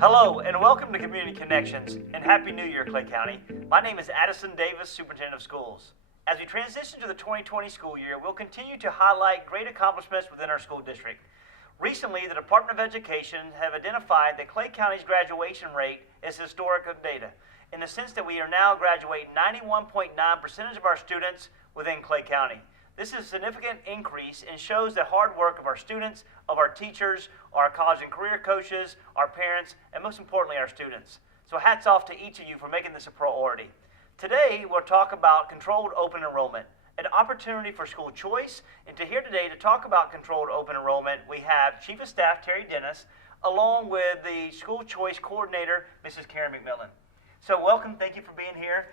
Hello and welcome to Community Connections and Happy New Year, Clay County. My name is Addison Davis, Superintendent of Schools. As we transition to the 2020 school year, we'll continue to highlight great accomplishments within our school district. Recently, the Department of Education have identified that Clay County's graduation rate is historic data, in the sense that we are now graduating 91.9% of our students within Clay County. This is a significant increase and shows the hard work of our students, of our teachers, our college and career coaches, our parents, and most importantly, our students. So hats off to each of you for making this a priority. Today, we'll talk about controlled open enrollment, an opportunity for school choice. And here today to talk about controlled open enrollment, we have Chief of Staff Terri Dennis, along with the school choice coordinator, Mrs. Karen McMillan. So welcome, thank you for being here.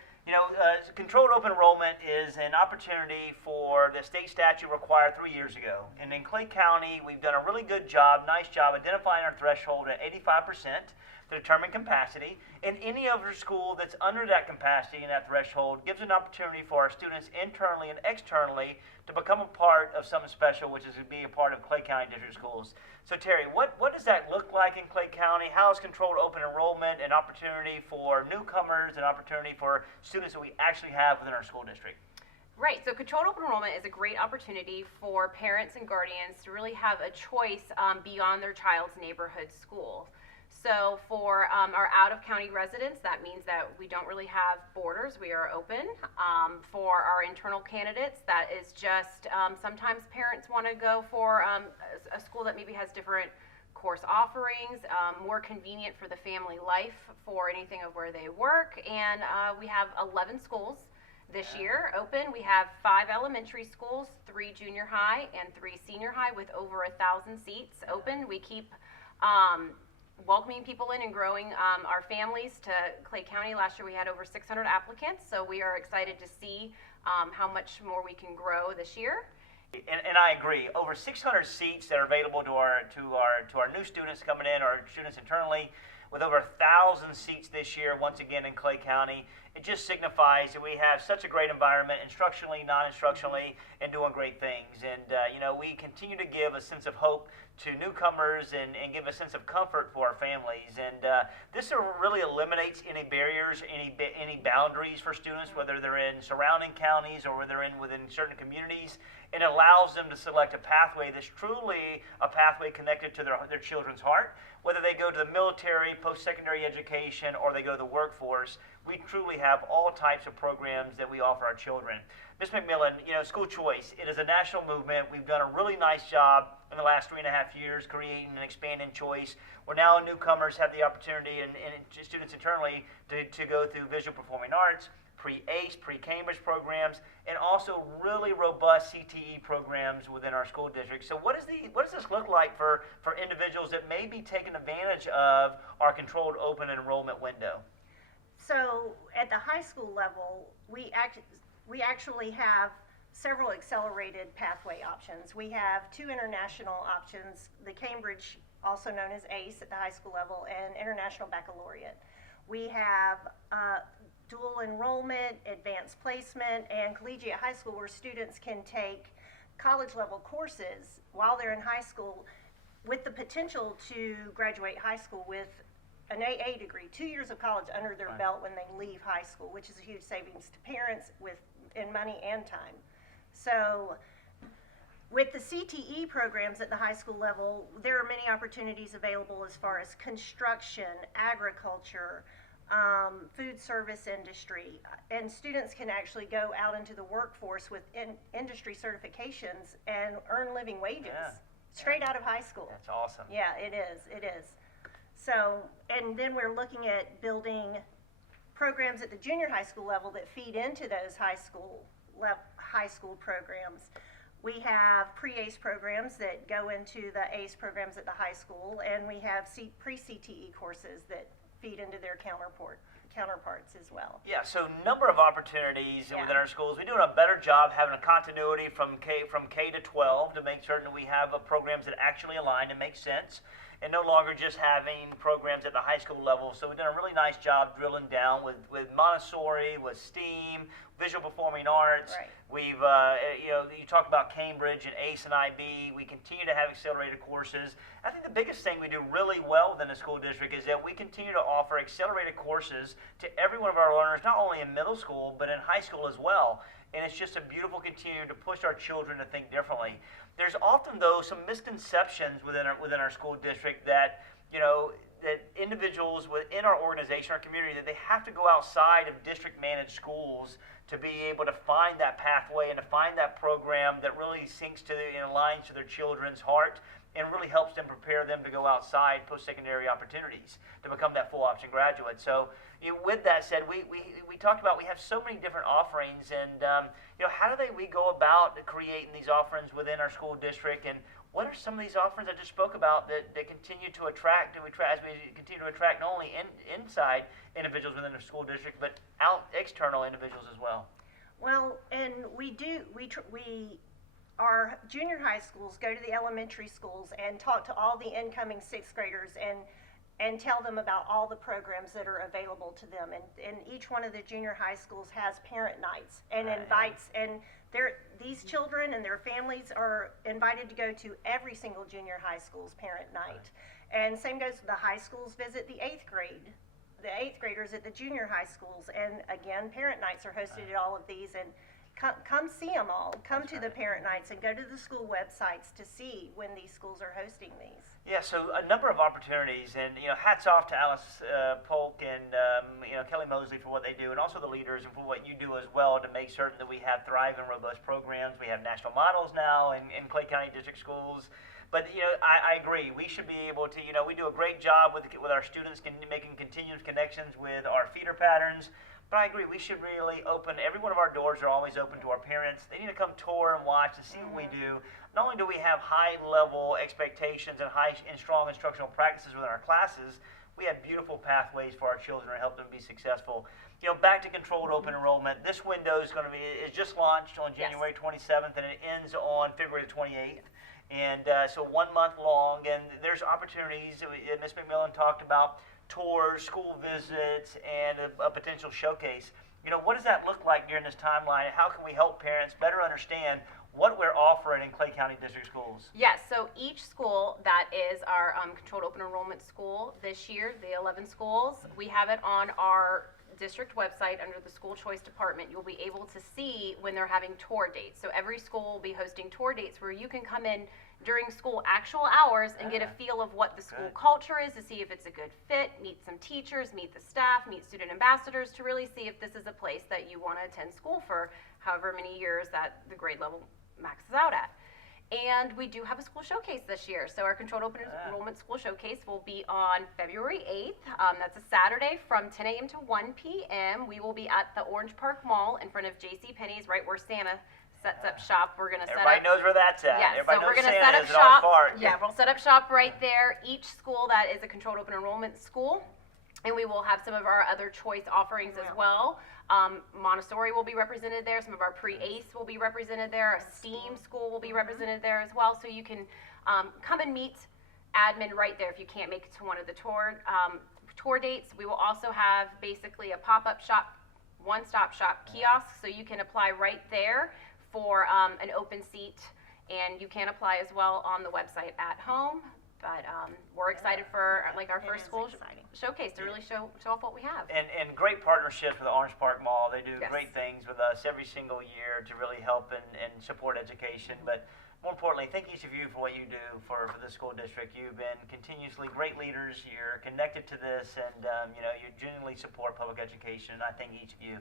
Controlled open enrollment is an opportunity for the state statute required 3 years ago. And in Clay County, we've done a really good job, nice job, identifying our threshold at 85% to determine capacity. And any other school that's under that capacity and that threshold gives an opportunity for our students internally and externally to become a part of something special, which is to be a part of Clay County District Schools. So Terri, what does that look like in Clay County? How is controlled open enrollment an opportunity for newcomers, an opportunity for students that we actually have within our school district? Right, so controlled open enrollment is a great opportunity for parents and guardians to really have a choice beyond their child's neighborhood school. So for our out-of-county residents, that means that we don't really have borders. We are open. For our internal candidates, that is just sometimes parents want to go for a school that maybe has different course offerings, more convenient for the family life for anything of where they work. And we have 11 schools this year open. We have 5 elementary schools, 3 junior high, and 3 senior high with over 1,000 seats open. We keep welcoming people in and growing our families to Clay County. Last year we had over 600 applicants, so we are excited to see how much more we can grow this year. And I agree. Over 600 seats that are available to our new students coming in, or students internally, with over 1,000 seats this year, once again in Clay County. It just signifies that we have such a great environment, instructionally, non-instructionally, and doing great things. And we continue to give a sense of hope to newcomers and give a sense of comfort for our families. And this really eliminates any barriers, any boundaries for students, whether they're in surrounding counties or whether they're within certain communities. It allows them to select a pathway that's truly a pathway connected to their children's heart. Whether they go to the military, post-secondary education, or they go to the workforce, we truly have all types of programs that we offer our children. Ms. McMillan, school choice, it is a national movement. We've done a really nice job in the last 3.5 years creating and expanding choice. Where now newcomers have the opportunity and students internally to go through visual performing arts, pre-ACE, pre-Cambridge programs, and also really robust CTE programs within our school district. So what does this look like for individuals that may be taking advantage of our controlled open enrollment window? So at the high school level, we actually have several accelerated pathway options. We have 2 international options, the Cambridge, also known as ACE at the high school level, and International Baccalaureate. We have dual enrollment, advanced placement, and collegiate high school, where students can take college level courses while they're in high school with the potential to graduate high school with an AA degree, 2 years of college under their belt when they leave high school, which is a huge savings to parents in money and time. So with the CTE programs at the high school level, there are many opportunities available as far as construction, agriculture, food service industry, and students can actually go out into the workforce with industry certifications and earn living wages straight out of high school. That's awesome. Yeah, it is. So, and then we're looking at building programs at the junior high school level that feed into those high school programs. We have pre-ACE programs that go into the ACE programs at the high school, and we have pre-CTE courses that feed into their counterparts as well. Yeah, so number of opportunities within our schools. We're doing a better job having a continuity from K to 12 to make certain that we have programs that actually align and make sense. and no longer just having programs at the high school level. So we've done a really nice job drilling down with Montessori, with STEAM, visual performing arts. Right. We've, you talk about Cambridge and ACE and IB. We continue to have accelerated courses. I think the biggest thing we do really well within the school district is that we continue to offer accelerated courses to every one of our learners, not only in middle school, but in high school as well. And it's just a beautiful continuing to push our children to think differently. There's often, though, some misconceptions within our school district that, that individuals within our organization, our community, that they have to go outside of district-managed schools to be able to find that pathway and to find that program that really sinks to and aligns to their children's heart and really helps them prepare them to go outside post-secondary opportunities to become that full option graduate. So with that said, we talked about we have so many different offerings, and how do we go about creating these offerings within our school district, and what are some of these offerings I just spoke about that continue to attract, and as we continue to attract not only inside individuals within the school district, but out external individuals as well? Well, and our junior high schools go to the elementary schools and talk to all the incoming sixth graders and tell them about all the programs that are available to them. And each one of the junior high schools has parent nights and invites, and these children and their families are invited to go to every single junior high school's parent night. And same goes to the high schools visit the eighth graders at the junior high schools. And again, parent nights are hosted at all of these, and come see them all. Come to the parent nights and go to the school websites to see when these schools are hosting these. Yeah, so a number of opportunities, and hats off to Alice Polk and Kelly Mosley for what they do, and also the leaders and for what you do as well to make certain that we have thriving, robust programs. We have national models now in Clay County District schools. But I agree. We should be able to. We do a great job with our students making continuous connections with our feeder patterns. But I agree, we should really open, every one of our doors are always open to our parents. They need to come tour and watch to see what we do. Not only do we have high-level expectations and strong instructional practices within our classes, we have beautiful pathways for our children to help them be successful. Back to controlled open enrollment, this window is just launched on January 27th, and it ends on February 28th. And so 1 month long, and there's opportunities that Ms. McMillan talked about, tours, school visits, and a potential showcase. What does that look like during this timeline, and how can we help parents better understand what we're offering in Clay County District schools? Yes, so each school that is our controlled open enrollment school this year, the 11 schools, we have it on our district website under the school choice department. You'll be able to see when they're having tour dates. So every school will be hosting tour dates where you can come in during school actual hours and get a feel of what the school culture is, to see if it's a good fit, meet some teachers, meet the staff, meet student ambassadors, to really see if this is a place that you want to attend school for however many years that the grade level maxes out at. And we do have a school showcase this year. So our Controlled Open Enrollment School Showcase will be on February 8th. That's a Saturday from 10 a.m. to 1 p.m. We will be at the Orange Park Mall in front of JCPenney's, right where Santa sets up shop. We're going to set up. Everybody knows where that's at. Yeah, Everybody so we're knows going to Santa set up is at Orange shop. Park. Yeah, we'll set up shop right there. Each school that is a Controlled Open Enrollment school. And we will have some of our other choice offerings as well. Montessori will be represented there. Some of our pre-ACE will be represented there. A STEAM school will be represented there as well. So you can come and meet admin right there if you can't make it to one of the tour dates. We will also have basically a pop-up shop, one-stop shop kiosk, so you can apply right there for an open seat. And you can apply as well on the website at home. But we're excited for our first school showcase to really show off what we have. And great partnerships with the Orange Park Mall. They do Yes. great things with us every single year to really help and support education. But more importantly, thank each of you for what you do for the school district. You've been continuously great leaders. You're connected to this, and you genuinely support public education. And I thank each of you.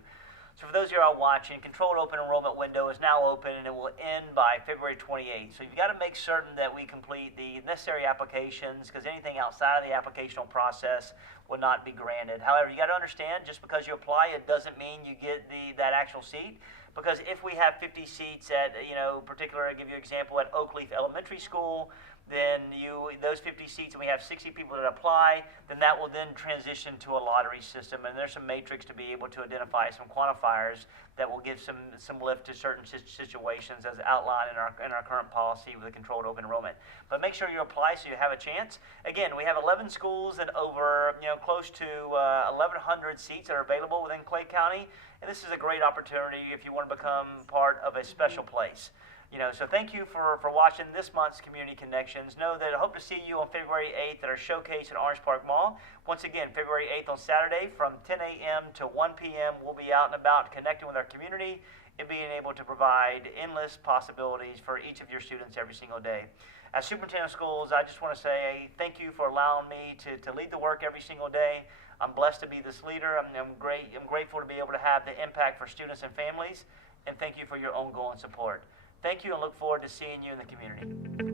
So for those of you who are watching, Controlled Open Enrollment window is now open, and it will end by February 28th. So you've got to make certain that we complete the necessary applications, because anything outside of the applicational process will not be granted. However, you got to understand, just because you apply, it doesn't mean you get that actual seat. Because if we have 50 seats at, particular, I'll give you an example, at Oakleaf Elementary School, then those 50 seats, and we have 60 people that apply, then that will then transition to a lottery system, and there's some matrix to be able to identify some quantifiers that will give some lift to certain situations as outlined in our current policy with the controlled open enrollment. But make sure you apply so you have a chance. Again, we have 11 schools and over close to 1,100 seats that are available within Clay County, and this is a great opportunity if you want to become part of a special place. So thank you for watching this month's Community Connections. Know that I hope to see you on February 8th at our showcase at Orange Park Mall. Once again, February 8th on Saturday from 10 a.m. to 1 p.m. We'll be out and about connecting with our community and being able to provide endless possibilities for each of your students every single day. As Superintendent of Schools, I just want to say thank you for allowing me to lead the work every single day. I'm blessed to be this leader. I'm grateful to be able to have the impact for students and families, and thank you for your ongoing support. Thank you, and look forward to seeing you in the community.